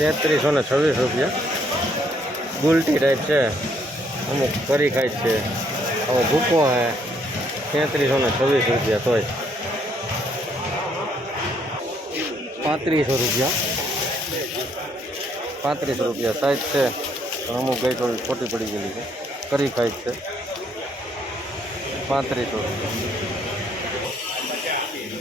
તેત્રીસો ને છવ્વીસ રૂપિયા. ગુલટી ટાઈપ છે. અમુક કરી ખાય છે. અમુક ભૂકો હે. તેત્રીસો ને છવ્વીસ રૂપિયા તોય. પાંત્રીસો રૂપિયા. પાંત્રીસો રૂપિયા સાઈઝ છે. અમુક ગઈ થોડી ખોટી પડી ગયેલી છે. કરી ખાય છે. પાંત્રીસો રૂપિયા.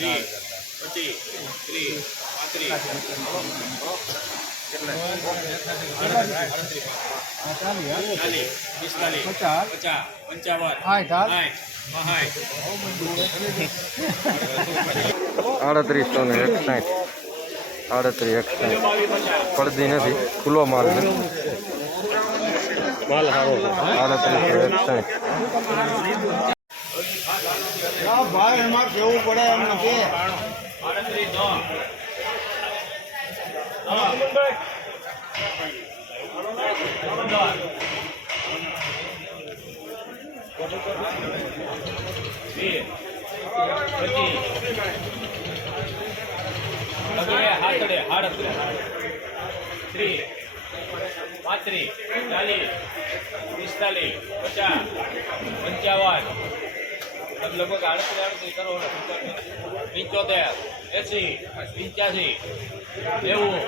હા. પચાસ સાઠ હાલ આડત્રીસો ને એકસાઠ આડત્રીસ એકસાઠ પડતી નથી ખુલ્લો માલ છે. આડત્રીસો એકસાઠ ભાઈ એમાં કેવું પડે એમ નથી. પાંત્રીસ ચાલીસ, પિસ્તાલીસ, પચાસ, પંચાવન. લગભગ આડત્રીસ આડત્રીસ કરો પંચોતેર, એસી, પંચ્યાસી, નેવું.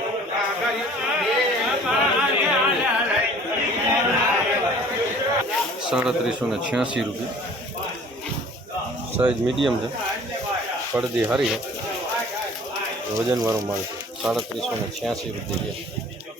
સાડત્રીસો ને છ્યાસી રૂપિયા. સાઈઝ મીડિયમ છે. પડદી હારી છે. વજનવાળો માલ છે. સાડત્રીસો ને છ્યાસી રૂપિયા